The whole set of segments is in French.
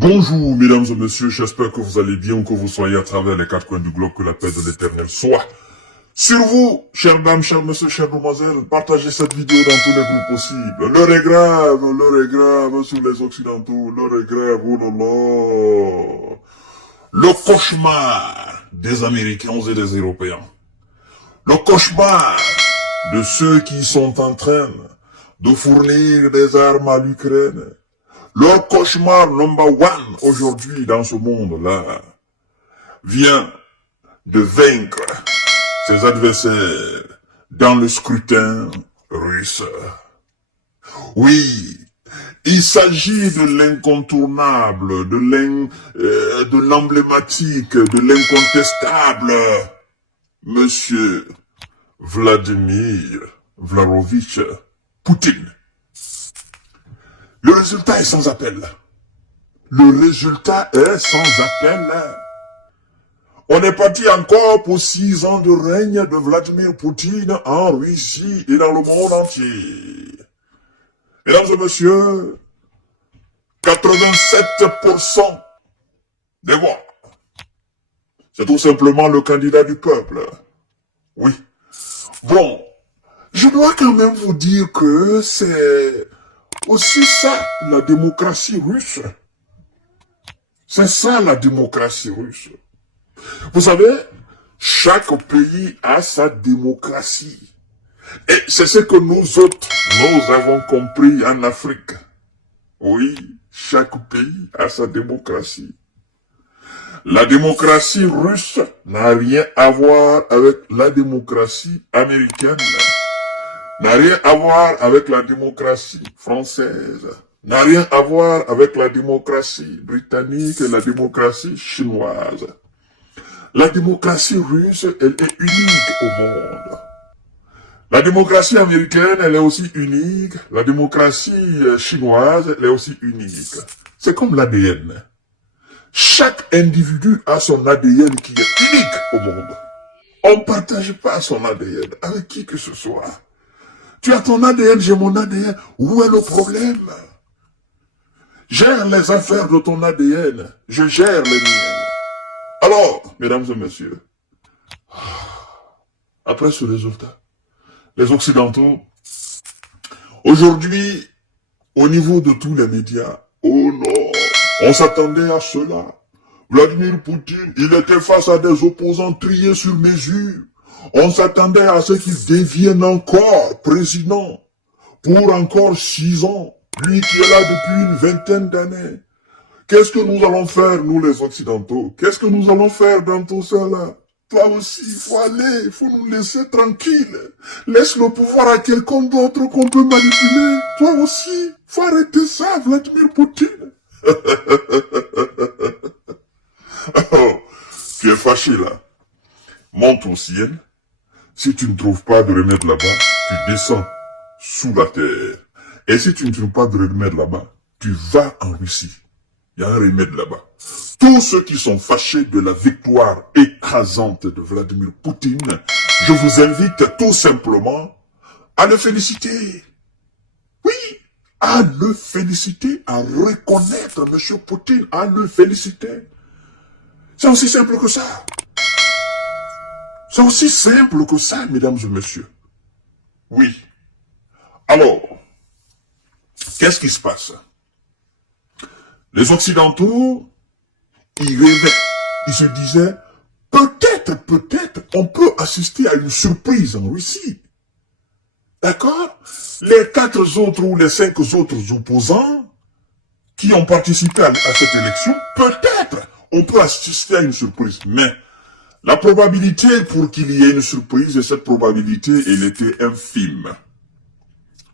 Bonjour mesdames et messieurs, j'espère que vous allez bien ou que vous soyez à travers les quatre coins du globe, que la paix de l'Éternel soit sur vous, chères dames, chers messieurs, chères demoiselles. Partagez cette vidéo dans tous les groupes possibles. L'heure est grave sur les occidentaux, l'heure est grave, oh là là. Le cauchemar des Américains et des Européens. Le cauchemar de ceux qui sont en train de fournir des armes à l'Ukraine. Leur cauchemar number one aujourd'hui dans ce monde-là vient de vaincre ses adversaires dans le scrutin russe. Oui, il s'agit de l'incontournable, de l'emblématique, de l'incontestable Monsieur Vladimir Vladimirovitch Poutine. Le résultat est sans appel. Le résultat est sans appel. On est parti encore pour 6 ans de règne de Vladimir Poutine en Russie et dans le monde entier. Mesdames et messieurs, 87% des voix. C'est tout simplement le candidat du peuple. Oui. Bon, je dois quand même vous dire que c'est aussi ça, la démocratie russe. C'est ça, la démocratie russe. Vous savez, chaque pays a sa démocratie. Et c'est ce que nous autres, nous avons compris en Afrique. Oui, chaque pays a sa démocratie. La démocratie russe n'a rien à voir avec la démocratie américaine. N'a rien à voir avec la démocratie française, n'a rien à voir avec la démocratie britannique et la démocratie chinoise. La démocratie russe, elle est unique au monde. La démocratie américaine, elle est aussi unique. La démocratie chinoise, elle est aussi unique. C'est comme l'ADN. Chaque individu a son ADN qui est unique au monde. On ne partage pas son ADN avec qui que ce soit. Tu as ton ADN, j'ai mon ADN. Où est le problème? Gère les affaires de ton ADN. Je gère les miennes. Alors, mesdames et messieurs, après ce résultat, les Occidentaux, aujourd'hui, au niveau de tous les médias, oh non, on s'attendait à cela. Vladimir Poutine, il était face à des opposants triés sur mesure. On s'attendait à ce qu'il devienne encore président pour encore 6 ans. Lui qui est là depuis une vingtaine d'années. Qu'est-ce que nous allons faire, nous les Occidentaux? Qu'est-ce que nous allons faire dans tout ça là? Toi aussi, il faut aller, il faut nous laisser tranquilles. Laisse le pouvoir à quelqu'un d'autre qu'on peut manipuler. Toi aussi, il faut arrêter ça, Vladimir Poutine. Oh, tu es fâché là. Monte au ciel. Si tu ne trouves pas de remède là-bas, tu descends sous la terre. Et si tu ne trouves pas de remède là-bas, tu vas en Russie. Il y a un remède là-bas. Tous ceux qui sont fâchés de la victoire écrasante de Vladimir Poutine, je vous invite tout simplement à le féliciter. Oui, à le féliciter, à reconnaître M. Poutine, à le féliciter. C'est aussi simple que ça. C'est aussi simple que ça, mesdames et messieurs. Oui. Alors, qu'est-ce qui se passe? Les Occidentaux, ils rêvaient. Ils se disaient, peut-être, on peut assister à une surprise en Russie. D'accord? Les 4 autres ou les 5 autres opposants qui ont participé à cette élection, peut-être, on peut assister à une surprise. Mais la probabilité pour qu'il y ait une surprise, cette probabilité, elle était infime.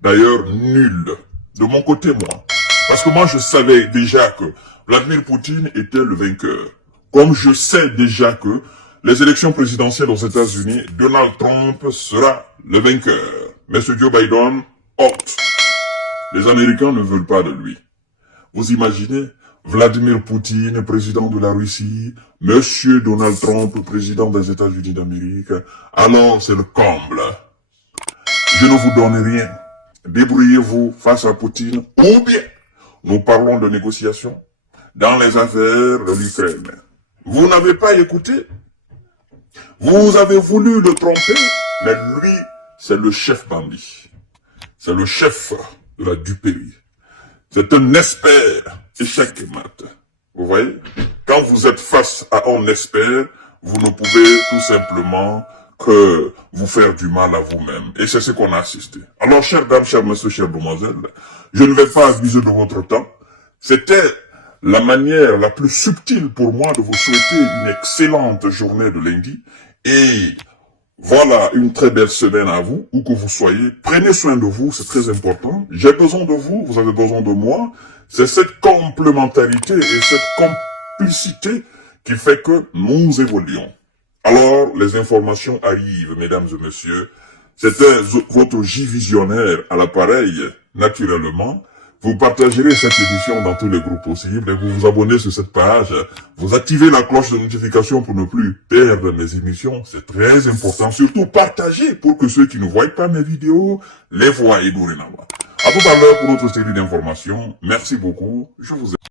D'ailleurs, nulle. De mon côté, moi. Parce que moi, je savais déjà que Vladimir Poutine était le vainqueur. Comme je sais déjà que les élections présidentielles aux États-Unis, Donald Trump sera le vainqueur. Monsieur Joe Biden, out. Les Américains ne veulent pas de lui. Vous imaginez? Vladimir Poutine, président de la Russie, Monsieur Donald Trump, président des États-Unis d'Amérique. Alors, c'est le comble. Je ne vous donne rien. Débrouillez-vous face à Poutine, ou bien nous parlons de négociation, dans les affaires de l'Ukraine. Vous n'avez pas écouté. Vous avez voulu le tromper, mais lui, c'est le chef bandit. C'est le chef de la duperie. C'est un expert échec et mat. Vous voyez? Quand vous êtes face à un expert, vous ne pouvez tout simplement que vous faire du mal à vous-même. Et c'est ce qu'on a assisté. Alors, chères dames, chers messieurs, chères demoiselles, je ne vais pas abuser de votre temps. C'était la manière la plus subtile pour moi de vous souhaiter une excellente journée de lundi. Et voilà, une très belle semaine à vous, où que vous soyez. Prenez soin de vous, c'est très important. J'ai besoin de vous, vous avez besoin de moi. C'est cette complémentarité et cette complicité qui fait que nous évoluons. Alors, les informations arrivent, mesdames et messieurs. C'était votre J-Visionnaire à l'appareil, naturellement. Vous partagerez cette émission dans tous les groupes possibles et vous vous abonnez sur cette page. Vous activez la cloche de notification pour ne plus perdre mes émissions. C'est très important. Surtout, partagez pour que ceux qui ne voient pas mes vidéos les voient et dorénavant. À tout à l'heure pour notre série d'informations. Merci beaucoup. Je vous aime.